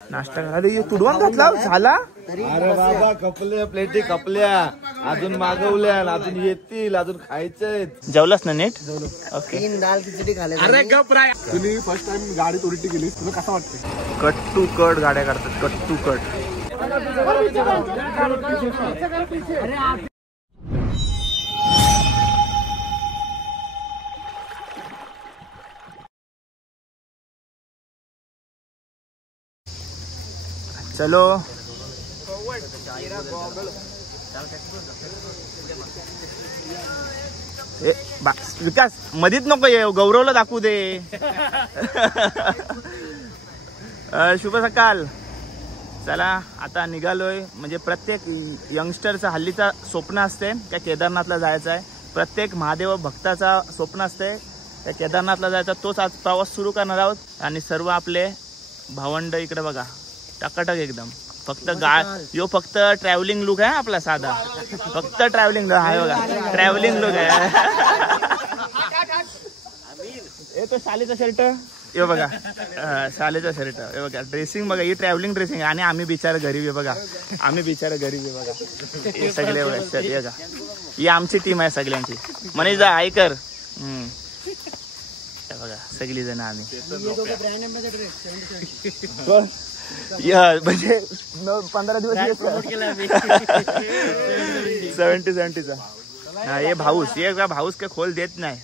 नाश्ता अरे तुडवून घातला झाला. अरे बाबा कपल्या प्लेटी कपल्या अजून मागवल्या अजून येतील अजून खायचंय. जेवलास ना नीट? ओके. 3 दाल खिचडी खाल्ली. अरे गप राय. तुम्ही फर्स्ट टाइम गाडीत उलटी केली तुला कसं वाटतं? कट टू कट गाड्या करतात. Cut to cut. चलो विकास मधीच नको ये, गौरवला दाखवू दे. शुभ सकाळ. चला आता निघालोय. म्हणजे प्रत्येक यंगस्टरचा हल्लीचा स्वप्न असते त्या केदारनाथला जायचं आहे. प्रत्येक महादेव भक्ताचा स्वप्न असते त्या केदारनाथला जायचा. तोच आज प्रवास सुरू करणार आहोत. आणि सर्व आपले भावंड इकडे बघा टकाटक एकदम. फक्त फक्त ट्रॅव्हलिंग लुक आहे आपला साधा. फक्त ट्रॅव्हलिंग लुक आहे बघा. ट्रॅव्हलिंग लुक आहे. तो शालेचा शर्ट हे बघा. शालेचा शर्ट हे बघा. ड्रेसिंग बघा. ही ट्रॅव्हलिंग ड्रेसिंग आहे. आणि आम्ही बिचारा गरीब आहे बघा. आम्ही बिचारा गरीब आहे बघा. हे सगळे बघा. हे का ही आमची टीम आहे सगळ्यांची. मनीष दा ऐकर. बघा सगळी जण आम्ही म्हणजे 15 दिवस 70-70चा. हे भाऊस हे का भाऊस काय खोल देत नाही.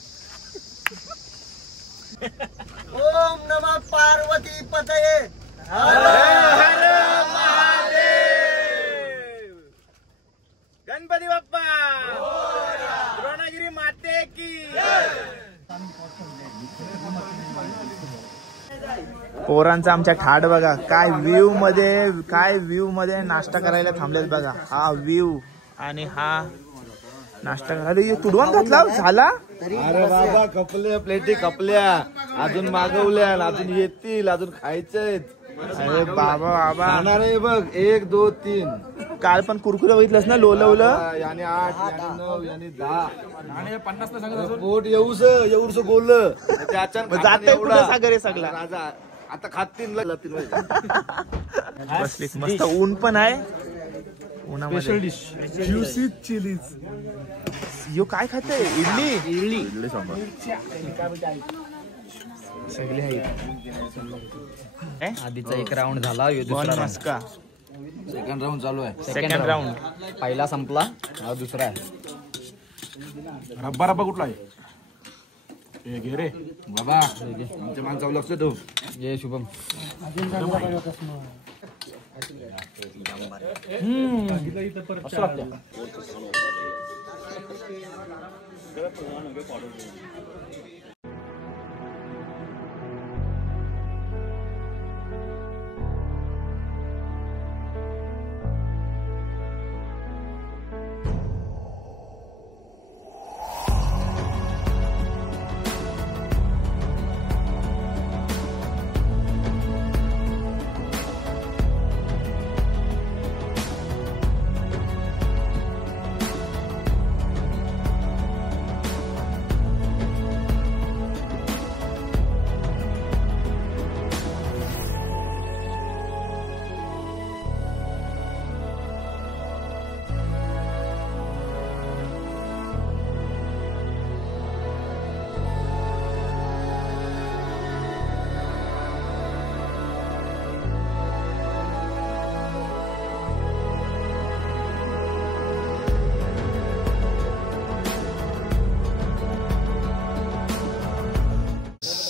ओम नमः पार्वती पतये. गणपती बाप्पा. द्रोणागिरी माते की. पोरांचा आमच्या ठाड बघा. काय व्ह्यू मध्ये नाश्ता करायला थांबलेत बघा. हा व्ह्यू आणि हा नाश्ता. अरे तुडवून घातला झाला. अरे बाबा कपल्या प्लेटी कपल्या अजून मागवल्या अजून येतील अजून खायचंय. अरे बाबा आहे बघ 1 2 3. काल पण कुरकुरे बघितलंस ना लोलवलं. याने 8 याने 9 याने 10 आणि 50 सांगत पोट येऊस बोललं ते अचानक जाते कुठं सागरे सगळा. राजा आता खातील बसली मस्त. ऊन पण आहे. उन्हामध्ये ज्युसी चिलीज. यो काय खाते? इडली सांबार सगळे आहे. आधीचा एक राऊंड झाला. मस्का. सेकंड राऊंड चालू आहे. सेकंड राऊंड पहिला संपला. हा दुसरा आहे. रब्बा कुठला आहे? हे घे रे बाबा. आमच्या माणसावर लक्ष ठेव. ये शुभम.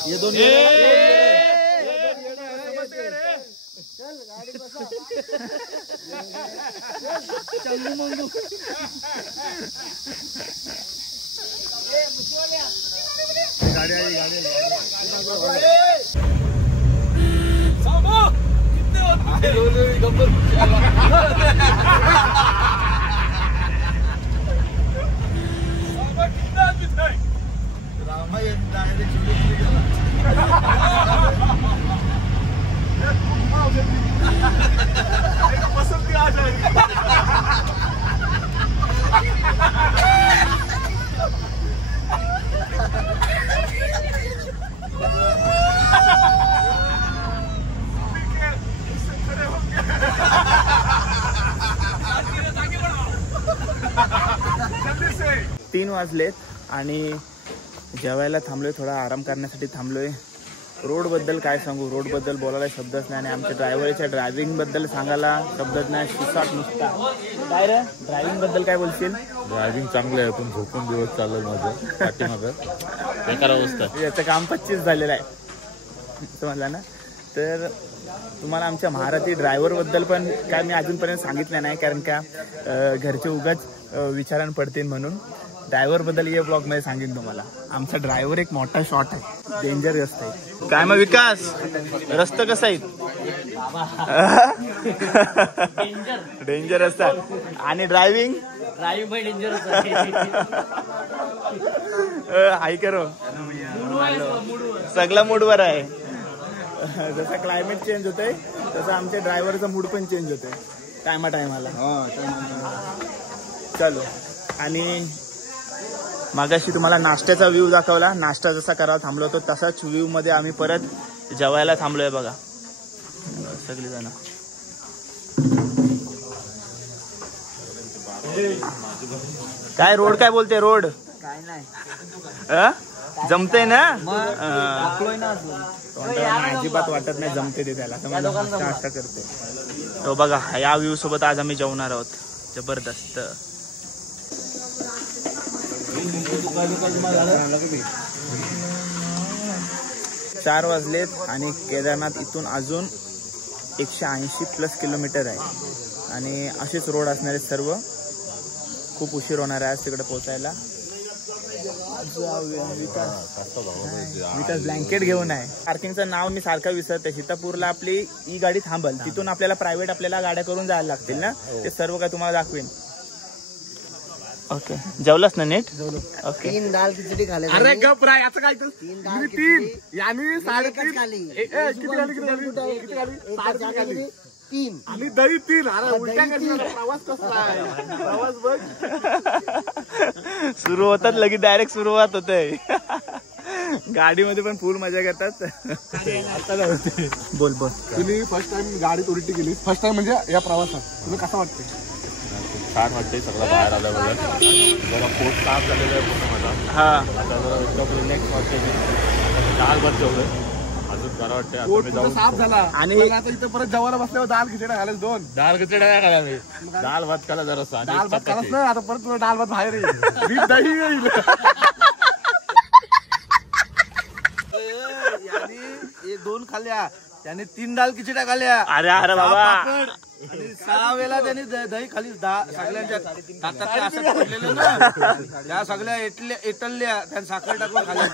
ये दोन 3 वाजलेत आणि जेवायला थांबलोय, थोडा आराम करण्यासाठी थांबलोय. रोडबद्दल काय सांगू, रोडबद्दल बोलायला शब्दच नाही आणि आमच्या ड्रायव्हरच्या ड्रायव्हिंगबद्दल सांगायला शब्दच नाही. शिसाट नुसता. काय रे ड्रायव्हिंगबद्दल काय बोलशील? ड्रायव्हिंग चांगलं आहे, पण झोपून दिवस चालेल माझं पाठीमागं बेकार अवस्था. याचं काम 25 झालेलं आहे समजलं ना. तर तुम्हाला आमच्या महारथी ड्रायव्हरबद्दल पण काय मी अजूनपर्यंत सांगितलं नाही, कारण का घरचे उगाच विचारान पडतील म्हणून. ड्रायव्हरबद्दल या ब्लॉगमध्ये सांगेन तुम्हाला. आमचा ड्रायव्हर एक मोठा शॉट आहे, डेंजर रस्ता आहे. काय मग विकास, रस्ता कसा आहे? डेंजर रस्ता आणि ड्रायव्हिंग पण डेंजर हाय करो सगळा मूडवर आहे. जसं क्लायमेट चेंज होतंय तसं आमच्या ड्रायव्हरचा मूड पण चेंज होतोय टायमाला. चलो. आणि मागाशी तुम्हाला नाश्त्याचा व्ह्यू दाखवला. नाश्ता जसा करायला थांबलो होतो तसाच व्ह्यू मध्ये आम्ही परत जेवायला थांबलोय बघा सगळी जण. काय रोड काय बोलते? रोड काय नाही जमते ना? अजिबात वाटत नाही जमते ते त्याला. नाश्ता करते तो बघा. या व्ह्यू सोबत आज आम्ही जेवणार आहोत. जबरदस्त. 4 वाजलेत आणि केदारनाथ इथून अजून 180+ किलोमीटर आहे आणि असेच रोड असणार आहेत सर्व. खूप उशीर होणार आहे आज तिकडे पोहोचायला. विकास ब्लँकेट घेऊन आहे. पार्किंगचं नाव मी सारखं विसरते. सीतापूरला आपली ई गाडी थांबल, तिथून आपल्याला प्रायव्हेट आपल्याला गाड्या करून जायला लागतील ना. ते सर्व काय तुम्हाला दाखवेन. ओके जेवलास ना नीट? ओके. 3 दाल खिचडी खाल्ली. अरे गप राय असं काय? 3 दाल खिचडी यानी 3.5 खाल्ली. किती खाली? 3 आणि दही 3. अरे उलट्या करणार. प्रवास कसा आहे? प्रवास बघ सुरू होतात लगेच डायरेक्ट सुरुवात होते. गाडीमध्ये पण फुल मजा करतात. बोल बोल. तुम्ही फर्स्ट टाइम गाडीत उलटी केली, फर्स्ट टाइम म्हणजे या प्रवासात तुम्ही कसं वाटते? छान वाटतंय सगळं बाहेर आल्यावर. जरा पोट साफ झालेलं आहे पूर्ण माझा. हा आता जरा एकदम रिलॅक्स वाटते. मी 4 वाज जेवलोय, अजून बरं वाटतंय. पोट आता मी जाऊन साफ झाला आणि आता इथं परत जेवायला बसल्यावर दाल खिचडी घालेल 2. दाल खिचडी नाही खाल्ला मी. दाल भात खाल्ला जरा. दाल भात खालास ना आता परत तुला दाल भात बाहेर येईल. दही येईल. याने 2 खाल्ल्या, त्याने 3 दाल खिचड्या खाल्ल्या. अरे अरे बाबा. आणि 6 वेळा त्यांनी दही खाली. सगळ्यांच्या दातातले असं पडलेलं ना, त्या सगळ्या एटलल्या त्याने साखर टाकून खाल्ल्या.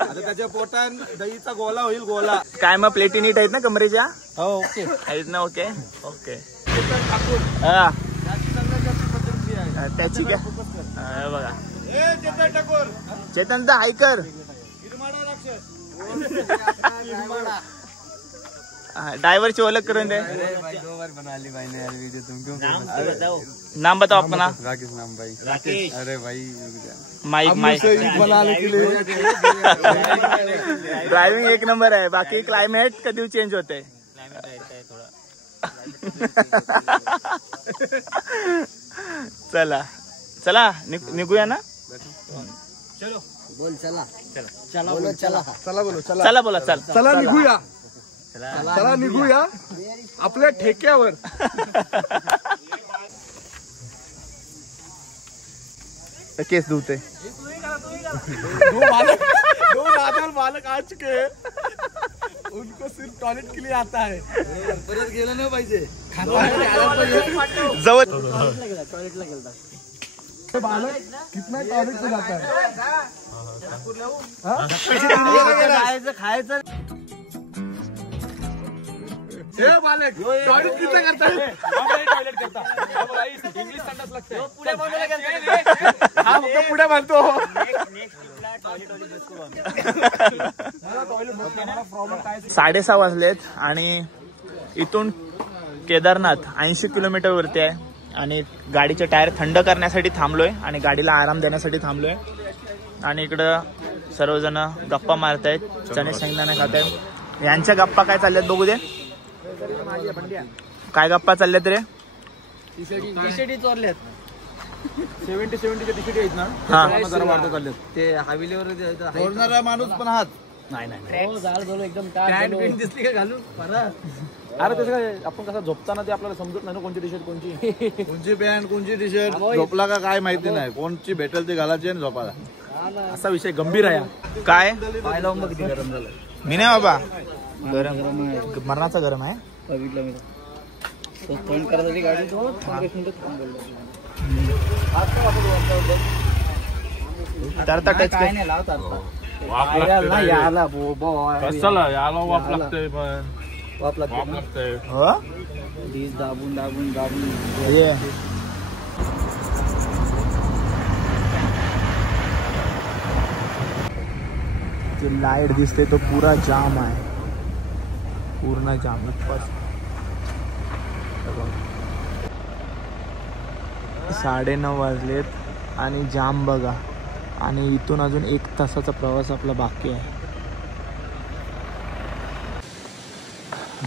आता त्याच्या पोटात दहीचा गोला होईल. गोला काय मग प्लेटी नीट आहेत ना कमरेच्या? हो ओके आहेत ना? Okay okay. हा त्याची काय बघा. चेतन दा हायकर ड्राइवर ची ओळख करून दे. नाम बताओ अपना. राकेश नाम भाई. अरे भाई माइक माइक. ड्रायव्हिंग 1 नंबर आहे. बाकी क्लायमेट कधी चेंज होते. चला चला निघूया ना. चलो बोल. चला चला बोलो. चला चला बोलो. चला चला बोला. चल चला निघूया. चला निघूया आपल्या ठेक्यावर. केस धुते. 2 मालक आ चुके हैं, उनको सिर्फ टॉयलेट के लिए आता है. परत गेलं नाही पाहिजे. जवळ टॉयलेटला गेलता. बालक कितना टॉयलेट में जाता है. खायचं बालक टॉयलेट कितना करता है. टॉयलेट करता इंग्लिश संडास लागते. हा फक्त पुढे म्हणतो. 6:30 वाजलेत आणि इथून केदारनाथ 80 किलोमीटर वरती आहे आणि गाडीचे टायर थंड करण्यासाठी थांबलोय आणि गाडीला आराम देण्यासाठी थांबलोय. आणि इकडं सर्वजण गप्पा मारतायत, चणे शेंगदाणे खातायत. यांच्या गप्पा काय चालल्यात बघू दे. काय गप्पा चालल्यात रे? खिचडी चोरल्यात. 70-70च्या तिकीट आहेत ना हा. त्याच्यामुळे जरा वाढत चाललेत. ते हवेलीवर जोडणारा माणूस पण हात नाही नाही दिसली का घालून परत अरे तसं काय आपण कसं झोपताना ते आपल्याला समजत नाही ना कोणती टी शर्ट कोणची. कोणची पॅन्ट कोणची टी शर्ट झोपला का काय माहिती नाही कोणची भेटेल ते घालायची आणि झोपायला. असा विषय गंभीर आहे. काय पाय लावून बघ किती गरम झालं. मी नाही बाबा गरम मरणाचा गरम आहे. बघितलं मी फोन करायची गाडी तो 5 मिनिटं तर टच काय नाही लावतात वाफ लागते याला कशाला याला वाफ लागतंय पण वाप वाफ लागते लागतंय. हो डीज दाबून दाबून दाबून ये जो लाईट दिसते तो पूरा जाम आहे. पूर्ण जाम इतकंच. 9:30 वाजलेत आणि जाम बघा. आणि इथून अजून 1 तासाचा प्रवास आपला बाकी आहे.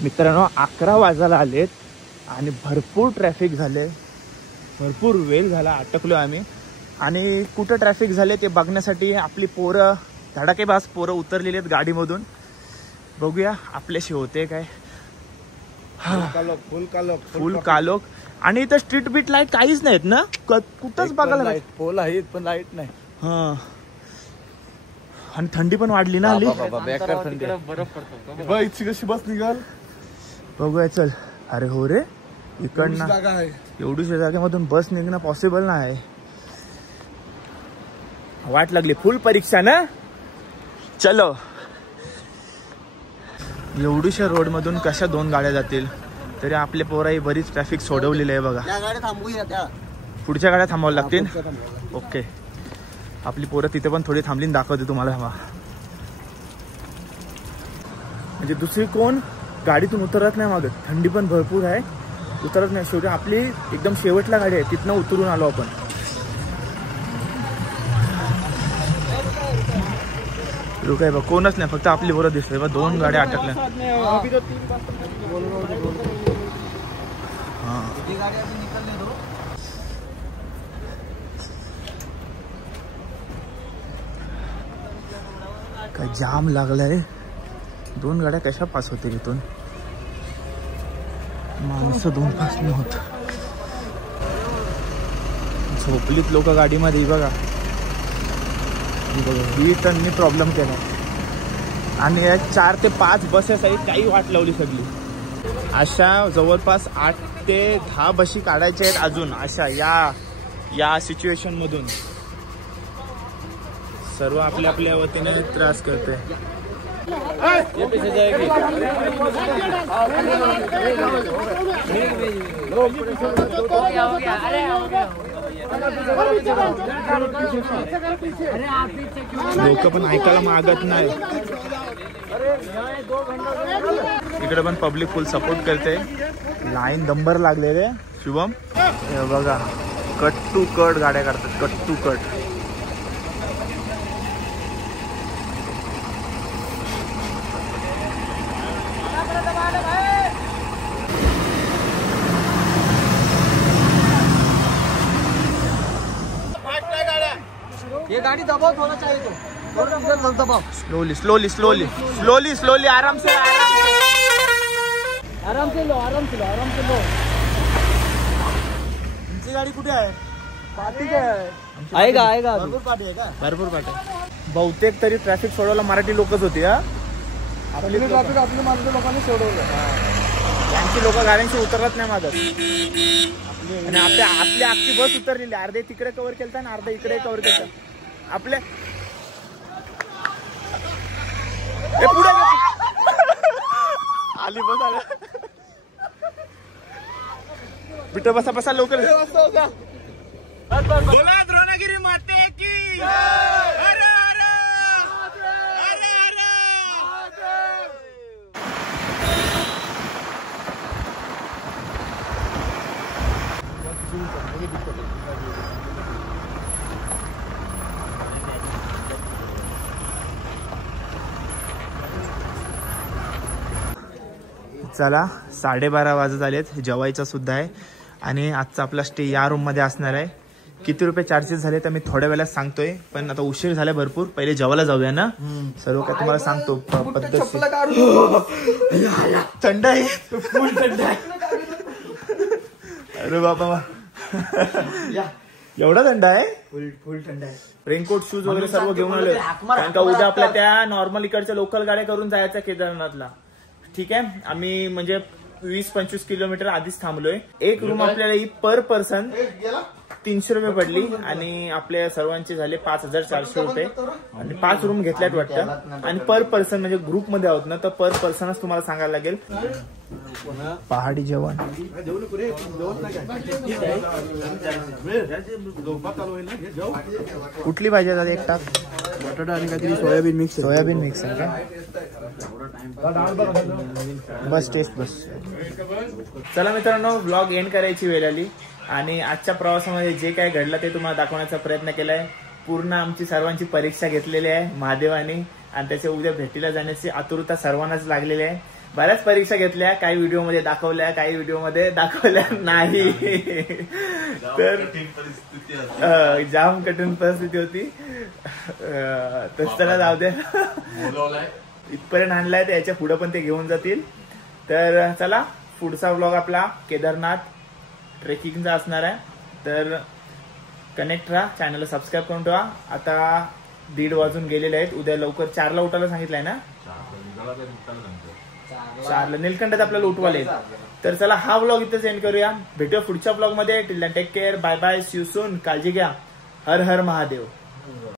मित्रांनो 11 वाजायला आलेत आणि भरपूर ट्रॅफिक झाले. भरपूर वेळ झाला अटकलो आम्ही. आणि कुठं ट्रॅफिक झाले ते बघण्यासाठी आपली पोरं धडाकेबाज पोरं उतरलेली आहेत गाडीमधून. बघूया आपल्याशी होते काय. फुल कालोख. आणि इथं स्ट्रीट बीट लाईट काहीच नाहीत ना कुठंच बघायला. पोल आहेत पण लाईट नाही. हा आणि थंडी पण वाढली ना हल्ली. बेकार थंडी बरफ पडतो. बाईची कशी बस निघाल बघूया चल. अरे हो रे इकडनं एवढीशा जागेमधून बस निघणं पॉसिबल नाही. वाट लागली फुल परीक्षा ना. चलो एवढीशा रोड मधून कशा 2 गाड्या जातील. तरी आपले पोराही बरीच ट्रॅफिक सोडवलेली आहे बघा. गाडी थांबूया त्या पुढच्या गाड्या थांबावं लागतील. ओके आपली पोरं तिथे पण थोडी थांबलीन दाखवते तुम्हाला. हवा म्हणजे दुसरी कोण गाडीतून उतरत नाही मागत. थंडी पण भरपूर आहे उतरत नाही. शेवटी आपली एकदम शेवटला गाडी आहे तिथनं उतरून आलो आपण. लोक आहे बघ कोणच नाही फक्त आपली पोरं दिसतोय बघ. 2 गाड्या अटकल्या. हा काय जाम लागलाय. 2 गाड्या कशा पास होतील इथून. माणसं 2 पास नाही होत. झोपलीत लोक गाडीमध्ये बघा. ही त्यांनी प्रॉब्लेम केला. आणि 4 ते 5 बसेस आहेत. काही वाट लावली सगळी. अशा जवळपास 8 ते 10 बशी काढायच्या आहेत अजून. अशा या सिच्युएशन मधून सर्व आपल्या आपल्या वतीने त्रास करते. लोक पण ऐकायला मागत नाही. इकडे पण पब्लिक फुल सपोर्ट करते. लाईन नंबर लागले रे शुभम. हे बघा कट टू कट गाड्या करतात. Cut to cut. ये गाड़ी दबाओ थोड़ा चाहिए तो थोड़ा इधर दबाओ. Slowly slowly slowly slowly slowly आराम से आराम से लो आराम से लो आराम से लो. तुमची गाडी कुठे आहे. पार्टी काय आहे का भरपूर पार्टी आहे का. भरपूर पार्टी. बहुतेक तरी ट्रॅफिक सोडवायला मराठी लोकच होती. हा आपली ट्रॅफिक आपल्या माणसं लोकांनी सोडवलं. यांची लोक गाड्यांची उतरत नाही मागत. आणि आपली आखी बस उतरलेली. अर्धे तिकडे कव्हर केलता आणि अर्धे इकडे कव्हर केलता. आपले पुढे आली बस आल्या. बिट बसा बसा लवकर. बोला द्रोणागिरी माते की. चला 12:30 वाजत आलेत. जेवायचं सुद्धा आहे. आणि आजचा आपला स्टे या रूममध्ये असणार आहे. किती रुपये चार्जेस झाले तर मी थोड्या वेळात सांगतोय, पण आता उशीर झाला भरपूर. पहिले जेवायला जाऊया ना, सर्व काय तुम्हाला सांगतो पद्धतशीर. थंड आहे, फुल थंड आहे. अरे बाबा एवढा थंड आहे, फुल थंड आहे. रेनकोट शूज वगैरे सर्व घेऊन आले, कारण का उद्या आपल्या त्या नॉर्मल इकडच्या लोकल गाड्या करून जायचं केदारनाथला. ठीक आहे, आम्ही म्हणजे 20-25 किलोमीटर आधीच थांबलोय. एक रूम आपल्याला ही पर पर्सन 300 रुपये पडली आणि आपल्या सर्वांचे झाले 5400 रुपये. आणि 5 रूम घेतल्यात वाटतं. आणि पर पर्सन म्हणजे ग्रुप मध्ये आहोत ना, तर पर पर्सनच तुम्हाला सांगायला लागेल. पहाडी जेवण कुठली भाजी आहे? एक टाक बटाटा आणि काहीतरी सोयाबीन मिक्स. सोयाबीन मिक्स आहे का? बस टेस्ट बस. चला मित्रांनो, व्लॉग एंड करायची वेळ आली आणि आजच्या प्रवासामध्ये जे काय घडलं ते तुम्हाला दाखवण्याचा प्रयत्न केलाय. पूर्ण आमची सर्वांची परीक्षा घेतलेली आहे महादेवाने आणि त्याच्या उद्या भेटीला जाण्याची आतुरता सर्वांनाच लागलेली आहे. बऱ्याच परीक्षा घेतल्या, काही व्हिडिओमध्ये दाखवल्या, काही व्हिडिओमध्ये दाखवल्या नाही. तर जाम कठीण परिस्थिती होती. तसं जाऊ द्या, इथपर्यंत आणलाय तर याच्या पुढे पण ते घेऊन जातील. तर चला, पुढचा व्लॉग आपला केदारनाथ ट्रेकिंगचा असणार आहे. तर कनेक्ट राहा, चॅनलला सबस्क्राईब करून ठेवा. आता 1:30 वाजून गेलेले आहेत. उद्या लवकर 4ला उठायला सांगितलंय ना, 4ला नीलकंठात आपल्याला उठवाले. तर चला, हा व्लॉग इथेच एंड करूया. भेटूया पुढच्या व्लॉग मध्ये. Till then take care, bye bye, see you soon. काळजी घ्या. हर हर महादेव.